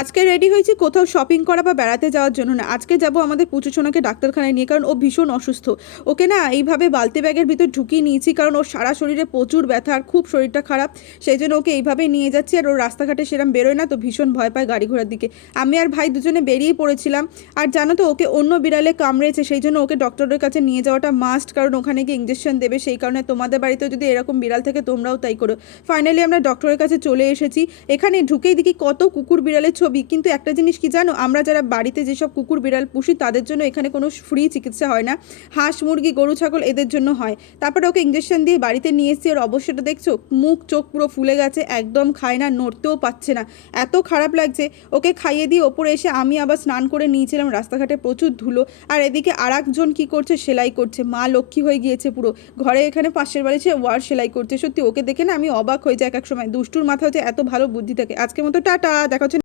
আজকে রেডি হয়েছি কোথাও শপিং করা বা বেড়াতে যাওয়ার জন্য না। আজকে যাব আমাদের পুচু সোনাকে ডাক্তারখানায় নিয়ে, কারণ ও ভীষণ অসুস্থ। ওকে না এইভাবে বালতি ব্যাগের ভিতর ঢুকিয়ে নিয়েছি, কারণ ওর সারা শরীরে প্রচুর ব্যথা আর খুব শরীরটা খারাপ। সেই জন্য ওকে এইভাবেই নিয়ে যাচ্ছি। আর ওর রাস্তাঘাটে সেরকম বেরোয় না, তো ভীষণ ভয় পায় গাড়ি ঘোড়ার দিকে। আমি আর ভাই দুজনে বেরিয়ে পড়েছিলাম। আর জানো তো, ওকে অন্য বিড়ালে কামড়েছে, সেই জন্য ওকে ডক্টরের কাছে নিয়ে যাওয়াটা মাস্ট, কারণ ওখানে গিয়ে ইঞ্জেকশন দেবে। সেই কারণে তোমাদের বাড়িতেও যদি এরকম বিড়াল থাকে তোমরাও তাই করো। ফাইনালি আমরা ডক্টরের কাছে চলে এসেছি। এখানে ঢুকেই দেখি কত কুকুর বিড়ালের ছবি, কিন্তু একটা জিনিস কি জানো, আমরা যারা বাড়িতে যেসব কুকুর বিড়াল পুষি তাদের জন্য এখানে কোনো ফ্রি চিকিৎসা হয় না। হাঁস মুরগি গরু ছাগল এদের জন্য হয়। তারপরে ওকে ইঞ্জেকশন দিয়ে বাড়িতে নিয়ে এসেছি। আর অবশ্যটা দেখছো, মুখ চোখ পুরো ফুলে গেছে, একদম খায় না, নড়তেও পারছে না, এত খারাপ লাগছে। ওকে খাইয়ে দিয়ে ওপরে এসে আমি আবার স্নান করে নিয়েছিলাম। রাস্তাঘাটে প্রচুর ধুলো। আর এদিকে আর একজন কী করছে, সেলাই করছে। মা লক্ষ্মী হয়ে গিয়েছে পুরো। ঘরে এখানে পাশের বাড়ি সে ওয়ার সেলাই করছে। সত্যি ওকে দেখে না আমি অবাক হয়ে যাই এক এক সময়। দুষ্টুর মাথা হচ্ছে এত ভালো বুদ্ধি থাকে। আজকের মতো টাটা, দেখা হচ্ছে।